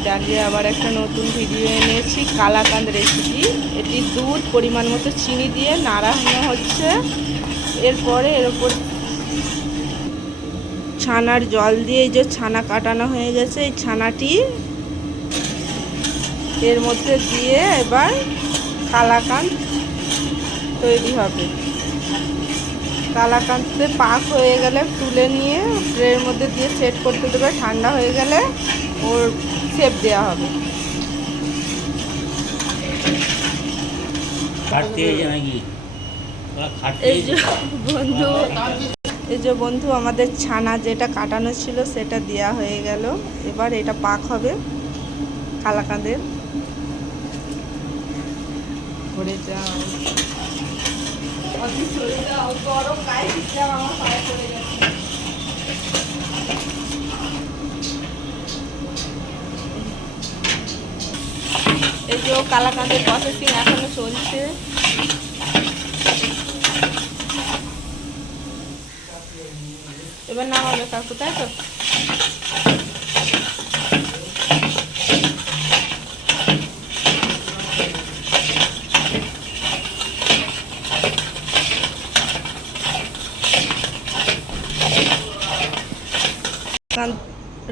আজকে আবার একটা নতুন ভিডিও এনেছি, কালাকাঁদ রেসিপি। এটি দুধ পরিমাণ মতো চিনি দিয়ে নাড়ানো হচ্ছে। এরপরে এর ওপর ছানার জল দিয়ে, এই যে ছানা কাটানো হয়ে গেছে, এই ছানাটি এর মধ্যে দিয়ে এবার কালাকাঁদ তৈরি হবে। কালাকাঁদে পাক হয়ে গেলে তুলে নিয়ে ট্রের মধ্যে দিয়ে সেট করতে দেবে। ঠান্ডা হয়ে গেলে ওর শেপ দেওয়া হবে। এই যে বন্ধু আমাদের ছানা যেটা কাটানো ছিল সেটা দেওয়া হয়ে গেল। এবার এটা পাক হবে কালাকাঁদের। ভরে যাও, গরম গায়ে দিচ্ছিলাম, আমার পায়ে পড়ে গেছে। এই যে কালাকাঁদের প্রসেসিং এখনো চলছে। এবার নামাবে কাকু, তাই তো?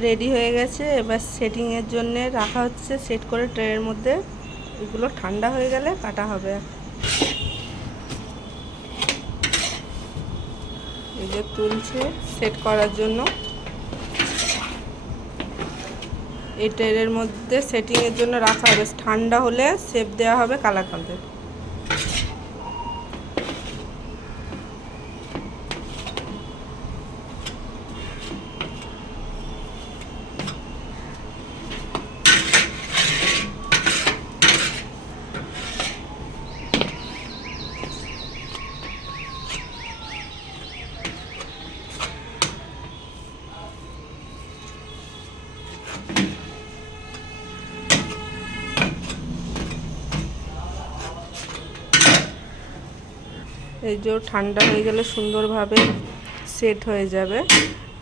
রেডি হয়ে গেছে। এবার সেটিংয়ের জন্য রাখা হচ্ছে, সেট করে ট্রের মধ্যে। এগুলো ঠান্ডা হয়ে গেলে কাটা হবে। এই যে তুলছে সেট করার জন্য। এই ট্রের মধ্যে সেটিংয়ের জন্য রাখা হবে। ঠান্ডা হলে শেপ দেওয়া হবে কালাকাঁদের। এই যে ঠান্ডা হয়ে গেলে সুন্দরভাবে সেট হয়ে যাবে।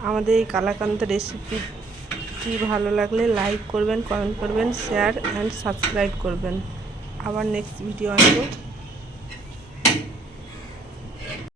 আমাদের এই কালাকাঁদ রেসিপিটি ভালো লাগলে লাইক করবেন, কমেন্ট করবেন, শেয়ার অ্যান্ড সাবস্ক্রাইব করবেন। আবার নেক্সট ভিডিও আসবো।